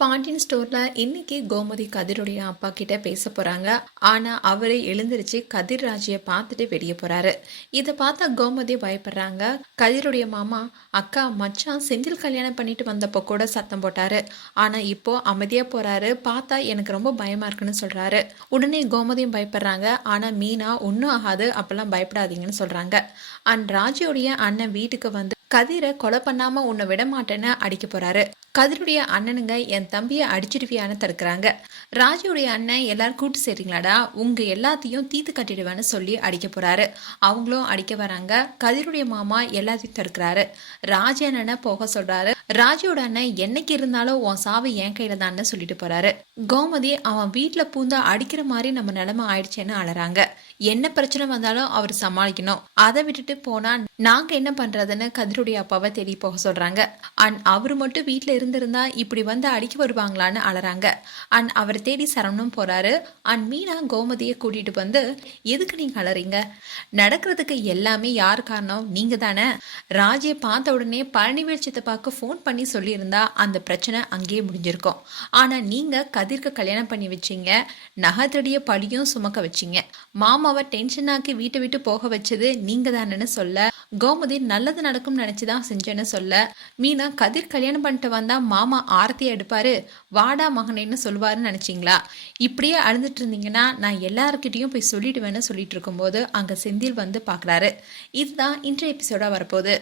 பாண்டியன் ஸ்டோர்ல இன்னைக்கு கோமதி கதிருடைய அப்பா கிட்ட பேச போறாங்க. ஆனா அவரே எழுந்திருச்சு கதிர்ராஜிய பார்த்துட்டு வெளியே போறாரு. இதை பார்த்தா கோமதி பயப்படுறாங்க. கதிருடைய மாமா அக்கா மச்சான் செந்தில் கல்யாணம் பண்ணிட்டு வந்தப்போ கூட சத்தம் போட்டாரு. ஆனா இப்போ அமைதியா போறாரு. பார்த்தா எனக்கு ரொம்ப பயமா இருக்குன்னு சொல்றாரு. உடனே கோமதியும் பயப்படுறாங்க. ஆனா மீனா ஒன்றும் ஆகாது. அப்பெல்லாம் பயப்படாதீங்கன்னு சொல்றாங்க அண்ட் ராஜியோடைய அண்ணன் வீட்டுக்கு வந்து கதிரை கொலை பண்ணாம உன்னை விட மாட்டேன்னு அடிக்க போறாரு. கதிருடைய அண்ணனுங்க என் தம்பியை அடிச்சிடுவியான்னு தடுக்கிறாங்க. ராஜுடைய அண்ணன் எல்லாரும் கூட்டு சேர்றீங்களாடா உங்க எல்லாத்தையும் தீத்து கட்டிடுவேன்னு சொல்லி அடிக்க போறாரு. அவங்களும் அடிக்க வராங்க. கதிருடைய மாமா எல்லாத்தையும் தடுக்கிறாரு. ராஜ அண்ணனை போக சொல்றாரு. ராஜுவோட அண்ணன் என்னைக்கு இருந்தாலும் உன் சாவு என் கையில தான்னு சொல்லிட்டு போறாரு. கோமதி அவன் வீட்டுல பூந்தா அடிக்கிற மாதிரி நம்ம நிலைமை ஆயிடுச்சேன்னு அலறாங்க. என்ன பிரச்சனை வந்தாலும் அவர் சமாளிக்கணும். அதை விட்டுட்டு போனா நாங்க என்ன பண்றதுன்னு கதிருடைய அப்பாவை தேடி போக சொல்றாங்க. அண்ட் அவர் மட்டும் வீட்டுல இருந்திருந்தா இப்படி வந்து அடிக்க வருவாங்களான்னு அழறாங்க அண்ட் அவரை தேடி சரவணம் போறாரு. அண்ட் மீனா கோமதியை கூட்டிட்டு வந்து எதுக்கு நீங்க அலறீங்க? நடக்கிறதுக்கு எல்லாமே யார் காரணம்? நீங்க தானே? ராஜியை பார்த்த உடனே பழனிவேல் சித்தப்பாக்கு ஃபோன் பண்ணி சொல்லியிருந்தா அந்த பிரச்சனை அங்கேயே முடிஞ்சிருக்கும். ஆனா நீங்க கதிர்க்கு கல்யாணம் பண்ணி வச்சீங்க. நகத்தடிய படியும் சுமக்க வச்சீங்க. மாமாவை டென்ஷனாக்கி வீட்டை விட்டு போக வச்சது நீங்க தானேன்னு சொல்ல கோமதி நல்லது நடக்கும் நினைச்சுதான் செஞ்சேன்னு சொல்ல. மீனா கதிர் கல்யாணம் பண்ணிட்டு வந்தா மாமா ஆரத்தி எடுப்பாரு வாடா மகனேன்னு சொல்லுவாருன்னு நினச்சிங்களா? இப்படியே அழுதுட்டு இருந்தீங்கன்னா நான் எல்லாருக்கிட்டையும் போய் சொல்லிடுவேன்னு சொல்லிட்டு இருக்கும்போது அங்க செந்தில் வந்து பாக்குறாரு. இதுதான் இன்றைய எபிசோடா வரப்போகுது.